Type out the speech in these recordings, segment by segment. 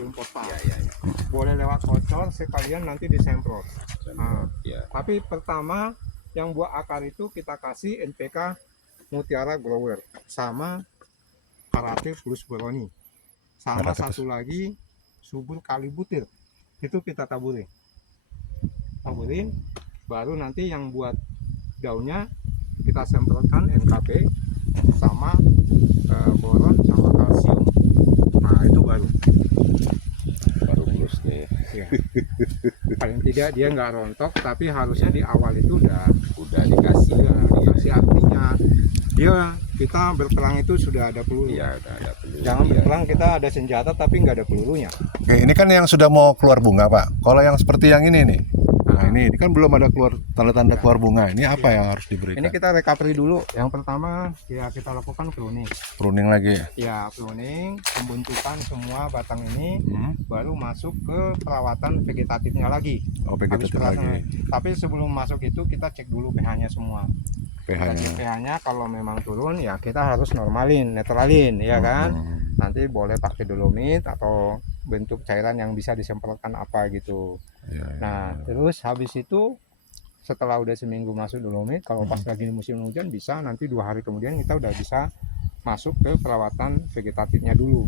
turun fosfat. Iya. Boleh lewat kocor sekalian nanti disemprot. Nah, Iya. tapi pertama yang buah akar itu kita kasih NPK Mutiara Grower sama Karate Plus Boroni. Sama Karate satu lagi subur kali butir. Itu kita taburin. Baru nanti yang buat daunnya kita semprotkan NPK sama boron sama kalsium. Nah itu baru Plus nih. ya. Paling tidak dia nggak rontok, tapi harusnya di awal itu udah dikasih artinya kita berperang itu sudah ada peluru. Iya, udah ada peluru. Jangan berperang kita ada senjata tapi nggak ada pelurunya. Oke, ini kan yang sudah mau keluar bunga, Pak. Kalau yang seperti yang ini nih. Nah, ini kan belum ada keluar tanda-tanda keluar bunga. Ini apa yang harus diberikan? Ini kita recovery dulu. Yang pertama ya kita lakukan pruning. Pruning lagi. Ya, pruning, pembentukan semua batang ini, baru masuk ke perawatan vegetatifnya lagi. Oh, vegetatif lagi. Tapi sebelum masuk itu kita cek dulu pH-nya semua. pH-nya. pH-nya kalau memang turun ya kita harus normalin, netralin, ya kan. Nanti boleh pakai dolomit atau bentuk cairan yang bisa disemprotkan apa gitu. Ya. Nah, terus habis itu setelah udah seminggu masuk dolomit, kalau pas lagi musim hujan bisa nanti 2 hari kemudian kita udah bisa masuk ke perawatan vegetatifnya dulu.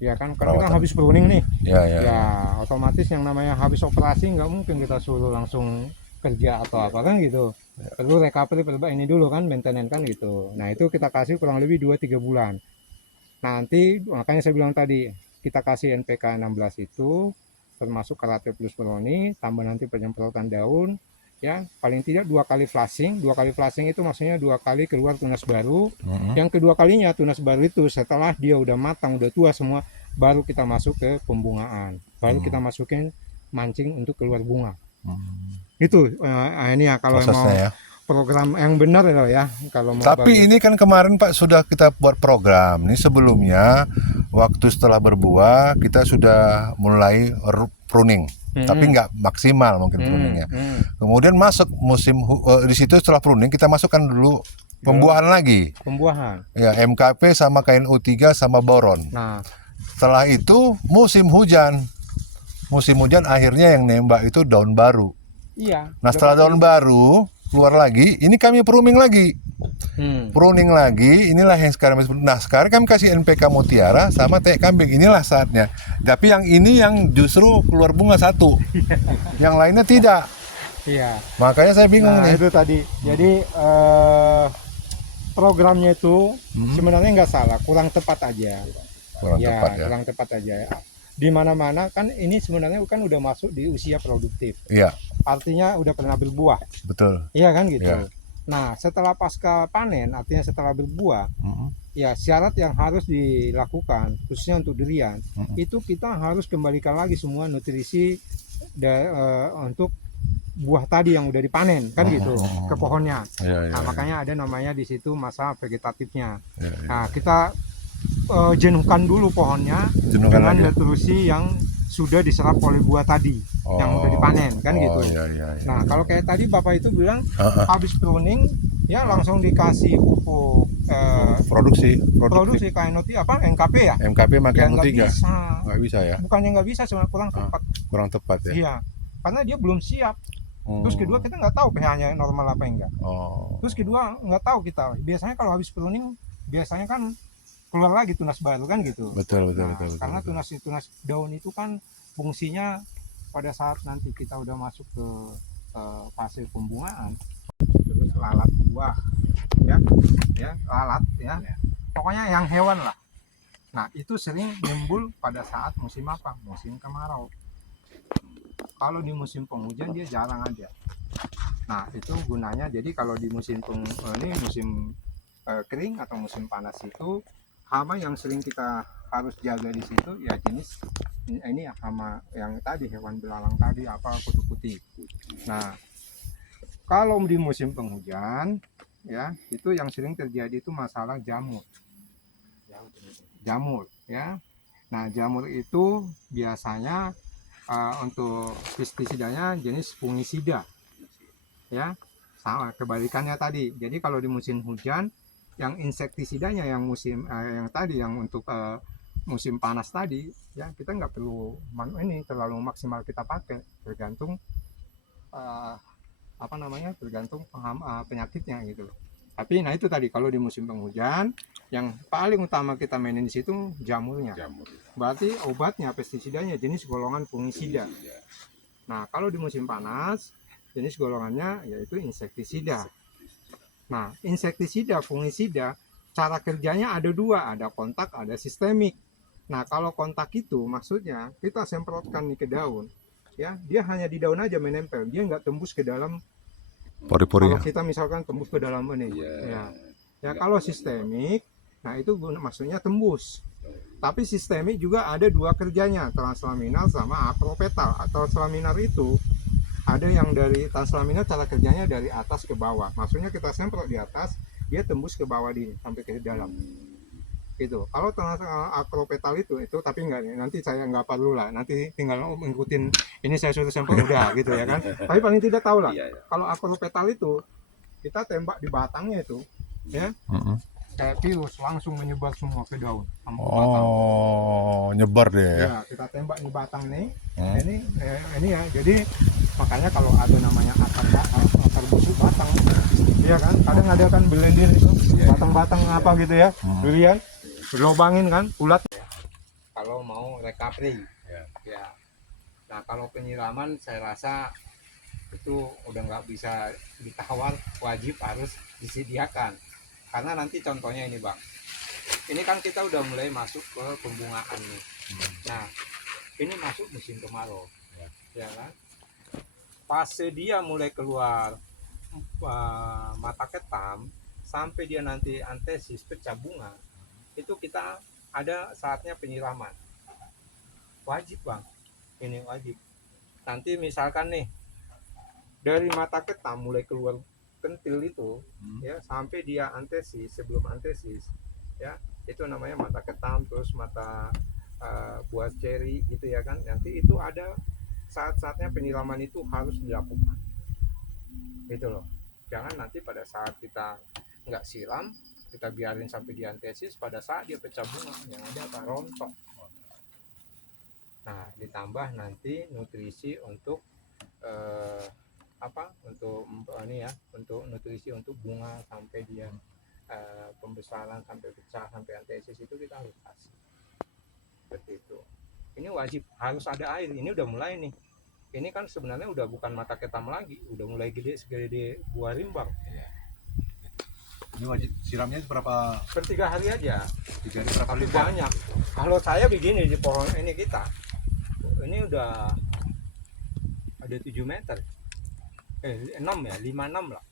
Ya kan kita habis pruning nih. Ya, otomatis yang namanya habis operasi nggak mungkin kita suruh langsung kerja atau apa kan gitu. Perlu recovery ini dulu kan, maintenance kan gitu. Nah, itu kita kasih kurang lebih 2-3 bulan. Nanti makanya saya bilang tadi, kita kasih NPK 16 itu termasuk Karate Plus Boroni, tambah nanti penyemprotan daun, ya paling tidak 2 kali flushing. 2 kali flushing itu maksudnya 2 kali keluar tunas baru. Yang kedua kalinya tunas baru itu setelah dia udah matang, udah tua semua, baru kita masuk ke pembungaan, baru kita masukin mancing untuk keluar bunga. Itu ini ya kalau prosesnya mau ya. program yang benar ya kalau mau. Tapi ini kan kemarin Pak sudah kita buat program. Ini sebelumnya waktu setelah berbuah kita sudah mulai pruning. Tapi nggak maksimal mungkin pruningnya. Kemudian masuk musim di situ setelah pruning kita masukkan dulu pembuahan lagi. Pembuahan. Ya, MKP sama KNU3 sama boron. Nah, setelah itu musim hujan. Musim hujan akhirnya yang nembak itu daun baru. iya. Nah, setelah daun baru keluar lagi, ini kami pruning lagi. Pruning lagi, inilah yang sekarang. Nah, sekarang kami kasih NPK Mutiara sama teh kambing. Inilah saatnya. Tapi yang ini yang justru keluar bunga satu. Yang lainnya tidak. Iya. Makanya saya bingung nih. Itu tadi. Jadi programnya itu sebenarnya nggak salah, kurang tepat aja. Kurang tepat ya. Kurang tepat aja. Di mana-mana kan ini sebenarnya kan udah masuk di usia produktif. Iya. Artinya udah pernah berbuah. Betul. Iya kan gitu. Iya. Nah, setelah pasca panen, artinya setelah berbuah, ya syarat yang harus dilakukan khususnya untuk durian, itu kita harus kembalikan lagi semua nutrisi untuk buah tadi yang udah dipanen kan gitu ke pohonnya. Nah, makanya ada namanya di situ masa vegetatifnya. Nah, kita jenuhkan dulu pohonnya dengan nutrisi yang sudah diserap oleh buah tadi yang udah dipanen kan gitu. Nah, kalau kayak tadi Bapak itu bilang habis pruning ya langsung dikasih pupuk produksi KNO3 apa NKP ya? MKP makan Nggak NU3. bisa. Nggak bisa ya? Bukannya nggak bisa, cuma kurang tepat. Kurang tepat ya? Iya, karena dia belum siap. Terus kedua kita nggak tahu pH-nya normal apa enggak. Terus kedua nggak tahu kita. Biasanya kalau habis pruning biasanya kan keluar lagi tunas baru kan gitu. Betul. Karena tunas daun itu kan fungsinya pada saat nanti kita udah masuk ke fase pembungaan, terus lalat buah, ya lalat ya. Pokoknya yang hewan lah. Nah itu sering timbul pada saat musim apa? Musim kemarau. Kalau di musim penghujan dia jarang ada. Nah itu gunanya. Jadi kalau di musim musim kering atau musim panas itu hama yang sering kita harus jaga di situ ya jenis ini ya hama yang tadi hewan belalang tadi apa kutu putih. Nah kalau di musim penghujan ya itu yang sering terjadi itu masalah jamur ya. Nah jamur itu biasanya untuk pestisidanya jenis fungisida ya, sama kebalikannya tadi. Jadi kalau di musim hujan yang insektisidanya yang musim yang tadi yang untuk musim panas tadi ya kita nggak perlu ini terlalu maksimal kita pakai, tergantung tergantung penyakitnya gitu loh. Tapi nah itu tadi kalau di musim penghujan yang paling utama kita mainin di situ jamurnya. Berarti obatnya pestisidanya jenis golongan fungisida. Nah kalau di musim panas jenis golongannya yaitu insektisida. Nah insektisida, fungisida cara kerjanya ada dua, ada kontak, ada sistemik. Nah kalau kontak itu maksudnya kita semprotkan nih ke daun, ya dia hanya di daun aja menempel, dia nggak tembus ke dalam Pori-pori. kalau kita misalkan tembus ke dalam ini. Ya kalau sistemik, nah itu maksudnya tembus. Tapi sistemik juga ada dua kerjanya, translaminar sama akropetal. Translaminar itu ada yang dari translaminar cara kerjanya dari atas ke bawah. Maksudnya kita semprot di atas, dia tembus ke bawah sampai ke dalam. Gitu. Kalau akropetal itu tapi enggak, nanti saya nggak perlu lah, nanti tinggal mengikutin ini saya suruh sampel udah gitu ya kan. Tapi paling tidak tahu lah kalau akropetal itu kita tembak di batangnya itu ya kayak virus langsung menyebar semua ke daun sampai batang. Nyebar deh ya. Ya kita tembak di batang nih ini ya, jadi makanya kalau ada namanya akar busuk batang ya kan, kadang ada kan belendir itu batang-batang apa gitu ya, durian berlobangin kan ulat. Kalau mau recovery ya. Nah kalau penyiraman saya rasa itu udah nggak bisa ditawar, wajib harus disediakan. Karena nanti contohnya ini Bang, ini kan kita udah mulai masuk ke pembungaan nih. Nah ini masuk musim kemarau ya kan, fase dia mulai keluar mata ketam sampai dia nanti antesis pecah bunga, itu kita ada saatnya penyiraman wajib Bang, ini wajib. Nanti misalkan nih dari mata ketam mulai keluar kentil itu ya sampai dia antesis, sebelum antesis ya itu namanya mata ketam, terus mata buah ceri gitu ya kan, nanti itu ada saat-saatnya penyiraman itu harus dilakukan gitu loh. Jangan nanti pada saat kita nggak siram, kita biarin sampai di antesis, pada saat dia pecah bunga yang ada apa rontok. Nah ditambah nanti nutrisi untuk untuk nutrisi untuk bunga sampai dia pembesaran sampai pecah sampai antesis itu kita harus kasih seperti itu. Ini wajib harus ada air. Ini udah mulai nih, ini kan sebenarnya udah bukan mata ketam lagi, udah mulai segede buah rimbang. Ini wajib siramnya berapa? Per 3 hari aja. 3 hari berapa liter? Banyak. Kalau saya begini di pohon ini kita, ini udah ada 7 meter. 6 ya, 5-6 lah.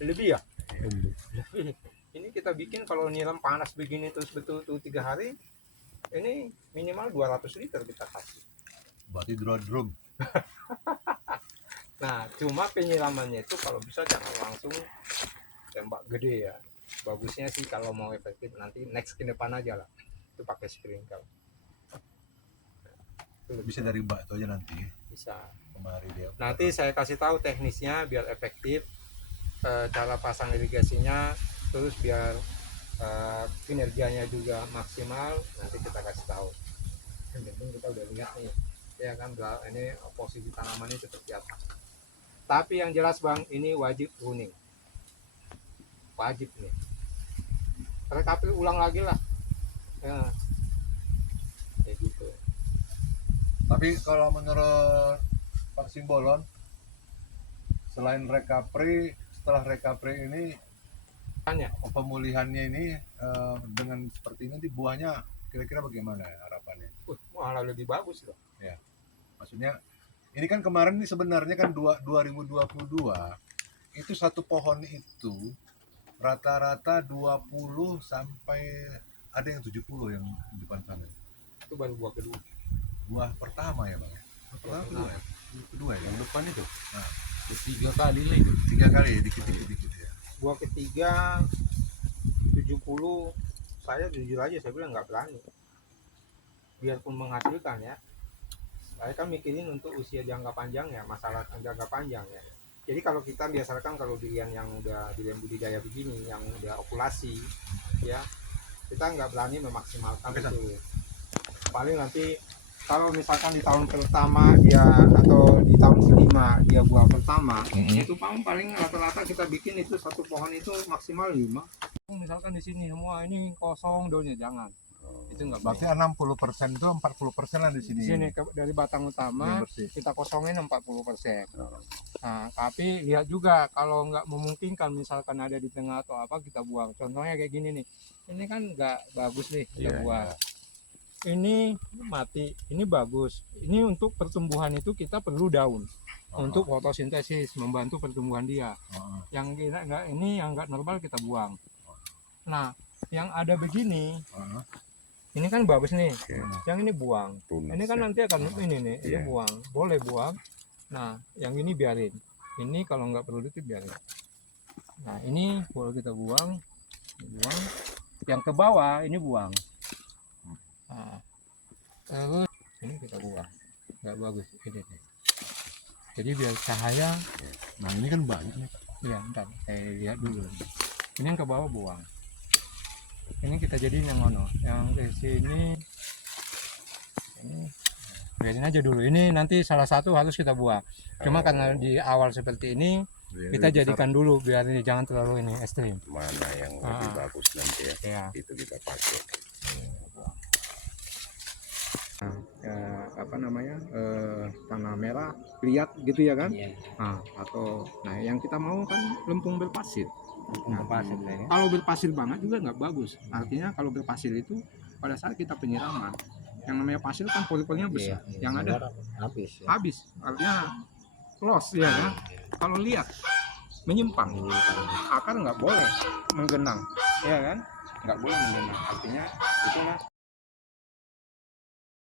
Lebih ya? Lebih. Ini kita bikin kalau nyiram panas begini terus betul-betul 3 hari, ini minimal 200 liter kita kasih. Berarti drum. Nah, cuma penyiramannya itu kalau bisa jangan langsung tembak gede ya. Bagusnya sih kalau mau efektif nanti next ke depan aja lah. Itu pakai sprinkler. Bisa dari bak itu aja nanti. Bisa. Kemari dia. Nanti saya kasih tahu teknisnya biar efektif, cara pasang irigasinya, terus biar kinerjanya juga maksimal. Nanti kita kasih tahu. Yang penting kita udah lihat nih, ya kan, ini posisi tanamannya seperti apa. Tapi yang jelas Bang, ini wajib pruning. Wajib nih. Rekapi ulang lagi lah. Ya. Kayak gitu. Tapi kalau menurut Pak Simbolon, selain recovery, setelah recovery ini pemulihannya ini dengan seperti ini nanti buahnya kira-kira bagaimana harapannya? Malah lebih bagus loh. Ya. Maksudnya ini kan kemarin ini sebenarnya kan 2022 itu satu pohon itu rata-rata 20 sampai ada yang 70 yang di depan sana. Itu baru buah kedua. Buah pertama ya Bang? Pertama kedua ya? Kedua ya? Yang depan itu? Nah, ketiga kali lah itu. 3 kali ya, dikit-dikit ya. Buah ketiga 70, saya jujur aja saya bilang nggak berani. Biarpun menghasilkan ya, saya kan mikirin untuk usia jangka panjang ya, masalah jangka panjang ya. Jadi kalau kita biasakan kalau durian yang udah durian budidaya begini, yang udah okulasi ya, kita nggak berani memaksimalkan itu. paling nanti kalau misalkan di tahun pertama dia atau di tahun kelima dia buah pertama, itu paling rata-rata kita bikin itu satu pohon itu maksimal 5. Misalkan di sini semua ini kosong daunnya, jangan. Itu nggak Berarti baik. 60% itu 40% lah di sini. Di sini dari batang utama Yang bersih. kita kosongin 40%. Nah, tapi lihat juga kalau nggak memungkinkan misalkan ada di tengah atau apa kita buang. Contohnya kayak gini nih. Ini kan nggak bagus nih kita Iya, buang. Ini mati, ini bagus. Ini untuk pertumbuhan itu kita perlu daun untuk fotosintesis, membantu pertumbuhan dia. Yang kita nggak, ini yang nggak normal kita buang. Nah, yang ada begini, ini kan bagus nih. Yang ini buang. Ini kan nanti akan ini nih, ini buang. Boleh buang. Nah, yang ini biarin. Ini kalau nggak produktif biarin. Nah, ini boleh kita buang. Buang. Yang ke bawah ini buang. Nah, terus ini kita buang, nggak bagus ini nih. Jadi biar cahaya. Nah ini kan banyak nih. Ya, ntar saya lihat dulu. Ini yang ke bawah buang. Ini kita jadiin yang mana? Yang di sini. Ini biarin aja dulu. Ini nanti salah satu harus kita buang. Cuma karena di awal seperti ini kita jadikan dulu biar ini jangan terlalu ini ekstrim. Mana yang lebih bagus nanti ya, Ya. itu kita pakai. Apa namanya, tanah merah lihat gitu ya kan. Atau yang kita mau kan lempung berpasir. Kalau berpasir banget juga nggak bagus. Artinya kalau berpasir itu pada saat kita penyiraman yang namanya pasir kan pori-porinya besar, yang ada habis artinya loss ya kan. Kalau lihat menyimpang, akar nggak boleh menggenang ya kan, nggak boleh menggenang, artinya itulah